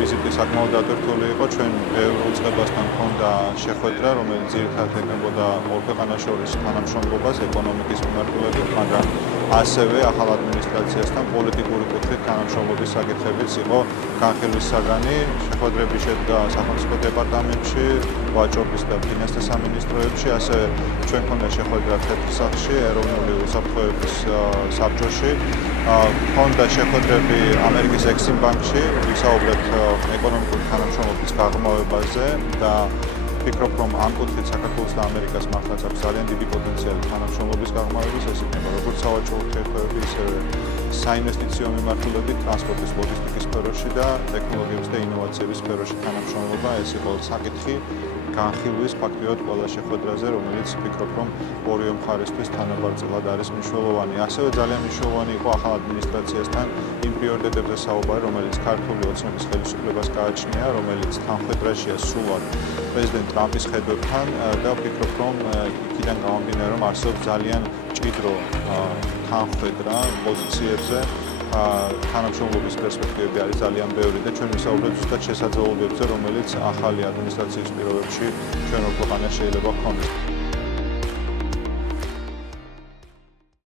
ვიზიტი საკმაოდ დატვირთული იყო. ჩვენ ბევრ უწყებასთან ჰქონდა შეხვედრა, რომელიც ძირითადად ეკებოდა ორ ქვეყანას შორის თანამშრომლობას ეკონომიკის მიმართულებით, მაგრამ ასევე ახალ ადმინისტრაციასთან პოლიტიკური კუთხით თანამშრომლობის საკითხებიც იყო განხილვის საგანი. შეხვედრები შედგა სახელმწიფო დეპარტამენტში, ვაჭრობის და ფინანსთა სამინისტროებში, ასევე ჩვენ ჰქონდა შეხვედრა თეთრსახში, ეროვნული უსაფრთხოების საბჭოში. ჰქონდა შეხვედრები ამერიკის ექსიმ ბანკში, ვისაუბრებთ ეკონომიკური თანამშრომლობის გაღრმავებაზე და ვფიქრობ, რომ ამ კუთხით საქართველოს და ამერიკას მართლაც აქვს ძალიან დიდი პოტენციალი თანამშრომლობის გაღრმავების, ეს იქნება როგორც სავაჭრო ურთიერთობები, ისევე საინვესტიციო მიმართულებით, ტრანსპორტის, ლოგისტიკის სფეროში და ტექნოლოგიების და ინოვაციების სფეროში თანამშრომლობა. ეს იყო საკითხი განხილვის ფაქტობრივად ყველა შეხვედრაზე, რომელიც ვფიქრობ, რომ ორივე მხარესთვის თანაბარწულად არის მნიშვნელოვანი. ასევე ძალიან მნიშვნელოვანი იყო ახალ ადმინისტრაციასთან იმ პრიორიტეტებზე საუბარი, რომელიც ქართული ოცნების ხელისუფლებას გააჩნია, რომელიც თანხვედრაშია სრულად პრეზიდენტ ტრამპის ხედვებთან და ვფიქრობ, რომ იქიდან გამომდინარე, რომ არსებობს ძალიან მჭიდრო თანხვედრა პოზიციებზე. თანამშრომლობის პერსპექტივები არის ძალიან ბევრი და ჩვენ ვისაუბრებთ ზუსტად შესაძლებლობებზე, რომელიც ახალი ადმინისტრაციის პირობებში ჩვენ ორ ქვეყანას შეიძლება ჰქონდეს.